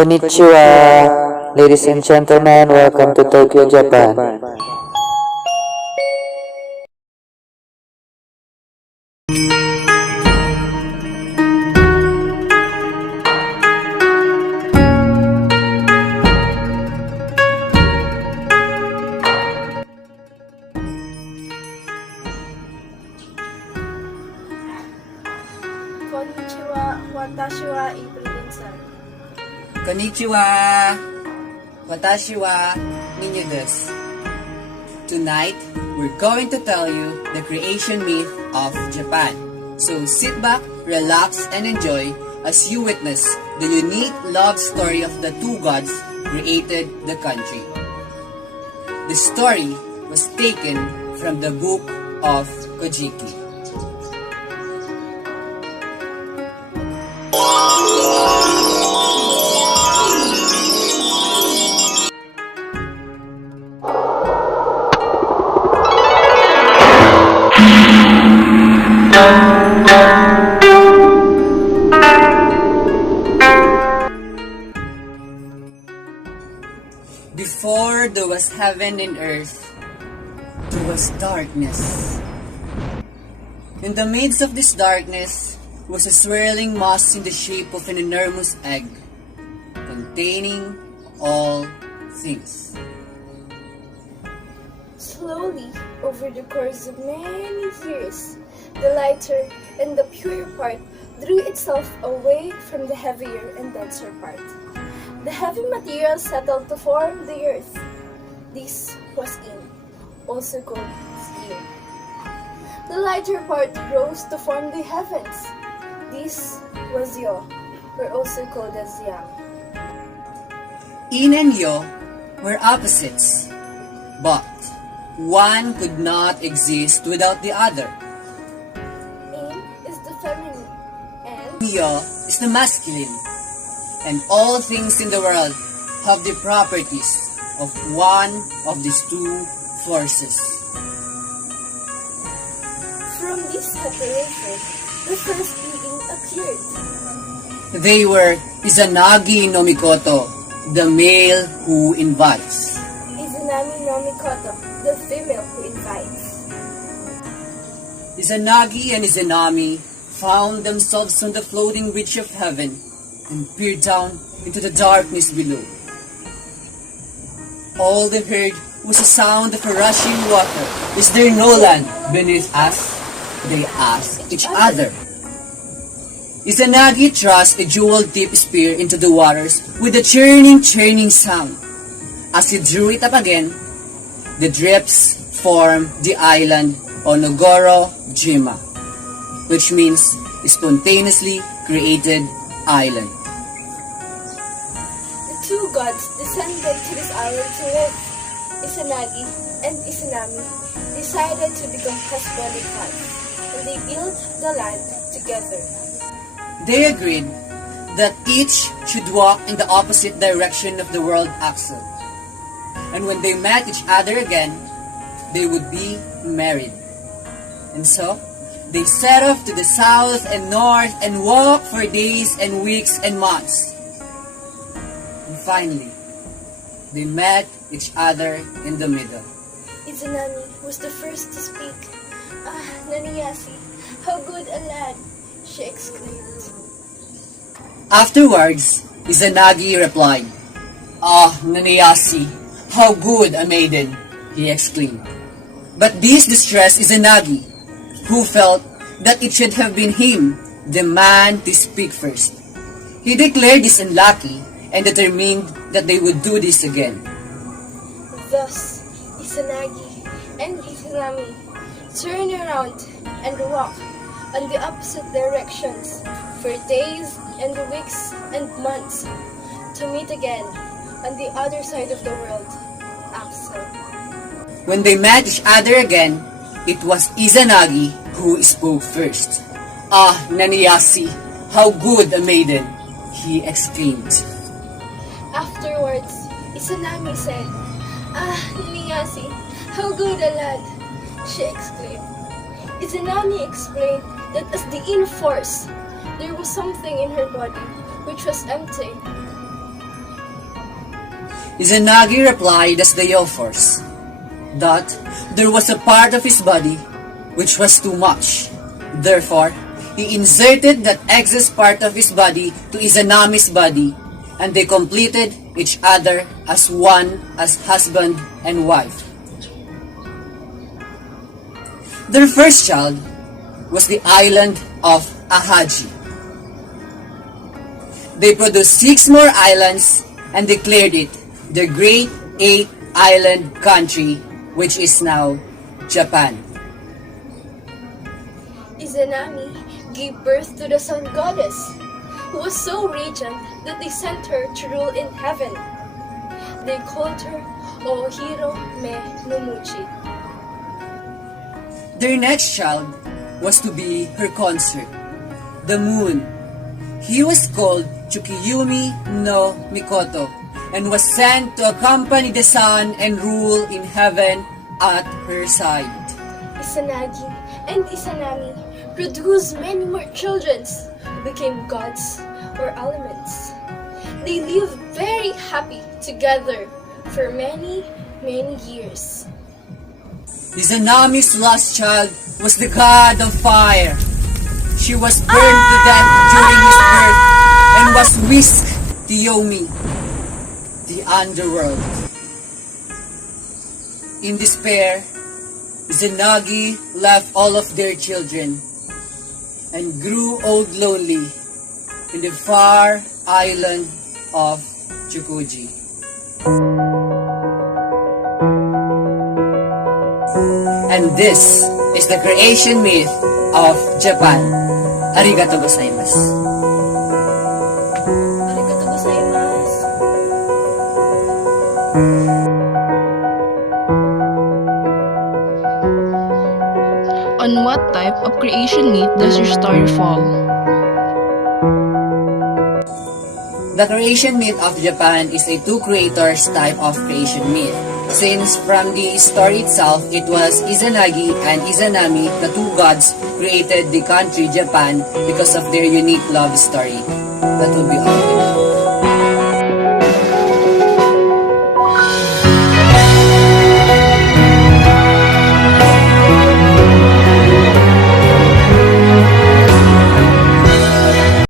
Konnichiwa, ladies and gentlemen, welcome to Tokyo, Japan. Konnichiwa, watashi wa imperial. Konnichiwa! Watashi wa ninyo desu. Tonight, we're going to tell you the creation myth of Japan. So sit back, relax, and enjoy as you witness the unique love story of the two gods created the country. The story was taken from the book of Kojiki. Before there was heaven and earth, there was darkness. In the midst of this darkness was a swirling mass in the shape of an enormous egg, containing all things. Slowly, over the course of many years, the lighter and the purer part drew itself away from the heavier and denser part. The heavy material settled to form the earth. This was In, also called Steam. The lighter part rose to form the heavens. This was Yo, or also called as Yang. In and Yo were opposites, but one could not exist without the other. In is the feminine, and Yo is the masculine, and all things in the world have the properties of one of these two forces. from this separation, the first being appeared. They were Izanagi no Mikoto, the male who invites, Izanami no Mikoto, the female who invites. Izanagi and Izanami found themselves on the floating reach of heaven and peered down into the darkness below. All they heard was the sound of a rushing water. Is there no land beneath us? They asked each other. Izanagi thrust a jewel-tipped spear into the waters with a churning sound. As he drew it up again, the drips formed the island Onogoro-jima, which means spontaneously created island. The two gods descended to this island to live. Izanagi and Izanami decided to become husband and wife, and they built the land together. They agreed that each should walk in the opposite direction of the world axle, and when they met each other again, they would be married. And so, they set off to the south and north and walked for days and weeks and months. And finally, they met each other in the middle. Izanami was the first to speak. Ah, Naniyasi, how good a lad, she exclaimed. Afterwards, Izanagi replied, "Ah, Nanayasi, how good a maiden," he exclaimed. But this distressed Izanagi, who felt that it should have been him, the man to speak first. He declared this unlucky and determined that they would do this again. Thus, Izanagi and Izanami turned around and walked on the opposite directions for days and weeks and months to meet again on the other side of the world, Axel. When they met each other again, it was Izanagi who spoke first. "Ah, Nanayasi, how good a maiden," he exclaimed. Afterwards, Izanami said, "Ah, Nanayasi, how good a lad," she exclaimed. Izanami explained that as the in force, there was something in her body which was empty. Izanagi replied as the Yofors, that there was a part of his body which was too much. Therefore, he inserted that excess part of his body to Izanami's body, and they completed each other as one, as husband and wife. Their first child was the island of Ahaji. They produced 6 more islands and declared it the Great 8-Island Country, which is now Japan. Izanami gave birth to the sun goddess, who was so radiant that they sent her to rule in heaven. They called her Ohiro me Numuchi. Their next child was to be her consort, the moon. He was called Tsukiyumi no Mikoto, and was sent to accompany the sun and rule in heaven at her side. Izanagi and Izanami produced many more children who became gods or elements. They lived very happy together for many, many years. Izanami's last child was the god of fire. She was burned to death during his birth and was whisked to Yomi, the underworld. In despair, Izanagi left all of their children and grew old lonely in the far island of Kojiki. And this is the creation myth of Japan. Arigato gozaimasu. Arigato gozaimasu. On what type of creation myth does your story fall? The creation myth of Japan is a two creators type of creation myth. Since from the story itself, it was Izanagi and Izanami, the two gods, created the country Japan because of their unique love story. That will be all.